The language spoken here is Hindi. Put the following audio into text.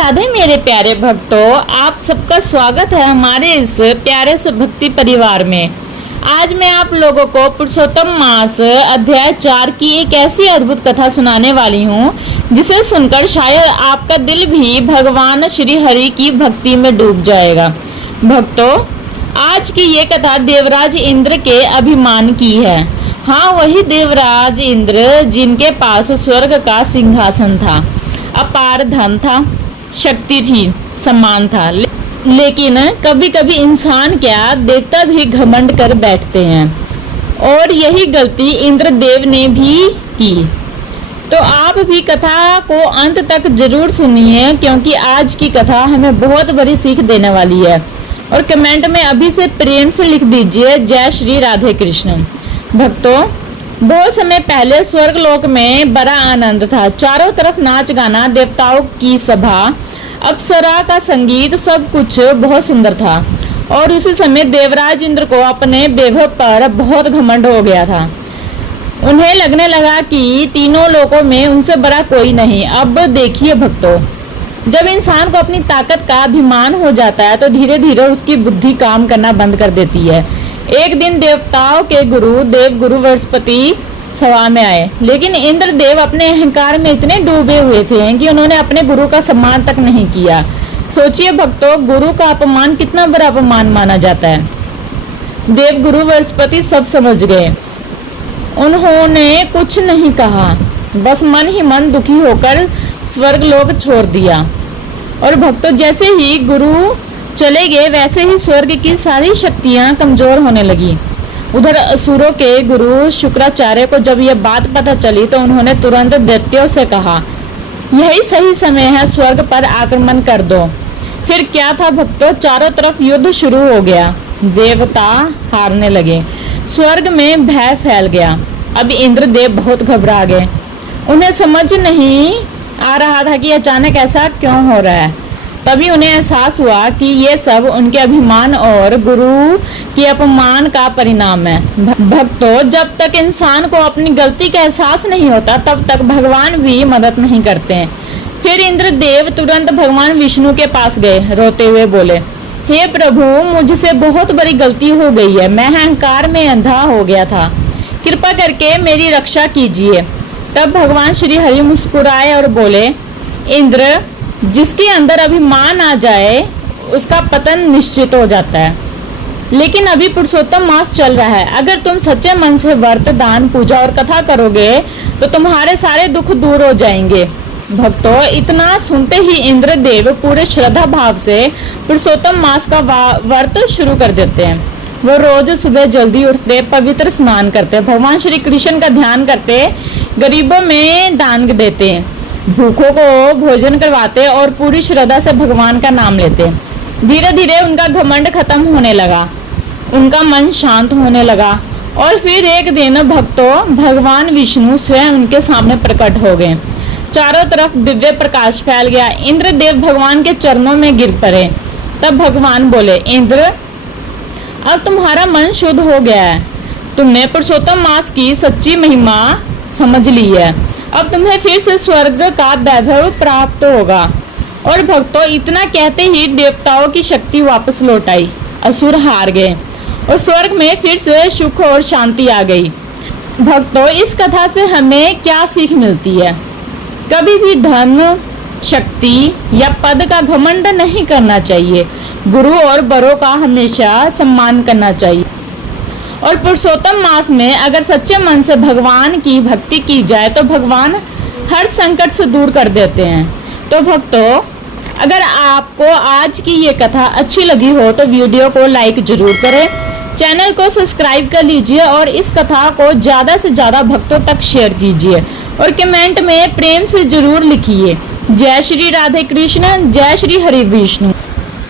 राधे मेरे प्यारे भक्तों, आप सबका स्वागत है हमारे इस प्यारे से भक्ति परिवार में। आज मैं आप लोगों को पुरुषोत्तम मास अध्याय 4 की एक ऐसी अद्भुत कथा सुनाने वाली हूँ जिसे सुनकर शायद आपका दिल भी भगवान श्री हरि की भक्ति में डूब जाएगा। भक्तों, आज की ये कथा देवराज इंद्र के अभिमान की है। हाँ, वही देवराज इंद्र जिनके पास स्वर्ग का सिंहासन था, अपार धन था, शक्ति थी, सम्मान था, लेकिन कभी कभी इंसान क्या देवता भी घमंड कर बैठते हैं और यही गलती इंद्रदेव ने भी की। तो आप भी कथा को अंत तक जरूर सुनिए, क्योंकि आज की कथा हमें बहुत बड़ी सीख देने वाली है। और कमेंट में अभी से प्रेम से लिख दीजिए, जय श्री राधे कृष्ण। भक्तों, बहुत समय पहले स्वर्गलोक में बड़ा आनंद था। चारों तरफ नाच गाना, देवताओं की सभा, अप्सरा का संगीत, सब कुछ बहुत सुंदर था। और उसी समय देवराज इंद्र को अपने वैभव पर बहुत घमंड हो गया था। उन्हें लगने लगा कि तीनों लोकों में उनसे बड़ा कोई नहीं। अब देखिए भक्तों, जब इंसान को अपनी ताकत का अभिमान हो जाता है तो धीरे धीरे उसकी बुद्धि काम करना बंद कर देती है। एक दिन देवताओं के गुरु देवगुरु बृहस्पति सभा में आए, लेकिन इंद्रदेव अपने अहंकार में इतने डूबे हुए थे कि उन्होंने अपने गुरु का सम्मान तक नहीं किया। सोचिए भक्तों, गुरु का अपमान कितना बड़ा अपमान माना जाता है। देवगुरु बृहस्पति सब समझ गए। उन्होंने कुछ नहीं कहा, बस मन ही मन दुखी होकर स्वर्गलोक छोड़ दिया। और भक्तों, जैसे ही गुरु चले गए वैसे ही स्वर्ग की सारी शक्तियां कमजोर होने लगी। उधर असुरों के गुरु शुक्राचार्य को जब यह बात पता चली तो उन्होंने तुरंत दैत्यों से कहा, यही सही समय है, स्वर्ग पर आक्रमण कर दो। फिर क्या था भक्तों, चारों तरफ युद्ध शुरू हो गया। देवता हारने लगे, स्वर्ग में भय फैल गया। अब इंद्रदेव बहुत घबरा गए। उन्हें समझ नहीं आ रहा था कि अचानक ऐसा क्यों हो रहा है। तभी उन्हें एहसास हुआ कि ये सब उनके अभिमान और गुरु के अपमान का परिणाम है। भक्तों, जब तक इंसान को अपनी गलती का एहसास नहीं होता तब तक भगवान भी मदद नहीं करते हैं। फिर इंद्रदेव तुरंत भगवान विष्णु के पास गए, रोते हुए बोले, हे प्रभु, मुझसे बहुत बड़ी गलती हो गई है। मैं अहंकार में अंधा हो गया था, कृपा करके मेरी रक्षा कीजिए। तब भगवान श्री हरि मुस्कुराए और बोले, इंद्र, जिसके अंदर अभिमान आ जाए उसका पतन निश्चित हो जाता है। लेकिन अभी पुरुषोत्तम मास चल रहा है। अगर तुम सच्चे मन से व्रत, दान, पूजा और कथा करोगे तो तुम्हारे सारे दुख दूर हो जाएंगे। भक्तों, इतना सुनते ही इंद्रदेव पूरे श्रद्धा भाव से पुरुषोत्तम मास का व्रत शुरू कर देते हैं। वो रोज सुबह जल्दी उठते, पवित्र स्नान करते, भगवान श्री कृष्ण का ध्यान करते, गरीबों में दान देते, भूखों को भोजन करवाते और पूरी श्रद्धा से भगवान का नाम लेते। धीरे धीरे उनका घमंड खत्म होने लगा, उनका मन शांत होने लगा। और फिर एक दिन भक्तों, भगवान विष्णु स्वयं उनके सामने प्रकट हो गए। चारों तरफ दिव्य प्रकाश फैल गया। इंद्रदेव भगवान के चरणों में गिर पड़े। तब भगवान बोले, इंद्र, अब तुम्हारा मन शुद्ध हो गया है। तुमने पुरुषोत्तम मास की सच्ची महिमा समझ ली है। अब तुम्हें फिर से स्वर्ग का वैभव प्राप्त होगा। और भक्तों, इतना कहते ही देवताओं की शक्ति वापस लौट आई। असुर हार गए और स्वर्ग में फिर से सुख और शांति आ गई। भक्तों, इस कथा से हमें क्या सीख मिलती है? कभी भी धन, शक्ति या पद का घमंड नहीं करना चाहिए। गुरु और बड़ों का हमेशा सम्मान करना चाहिए। और पुरुषोत्तम मास में अगर सच्चे मन से भगवान की भक्ति की जाए तो भगवान हर संकट से दूर कर देते हैं। तो भक्तों, अगर आपको आज की ये कथा अच्छी लगी हो तो वीडियो को लाइक जरूर करें, चैनल को सब्सक्राइब कर लीजिए और इस कथा को ज़्यादा से ज़्यादा भक्तों तक शेयर कीजिए। और कमेंट में प्रेम से जरूर लिखिए, जय श्री राधे कृष्ण, जय श्री हरि विष्णु।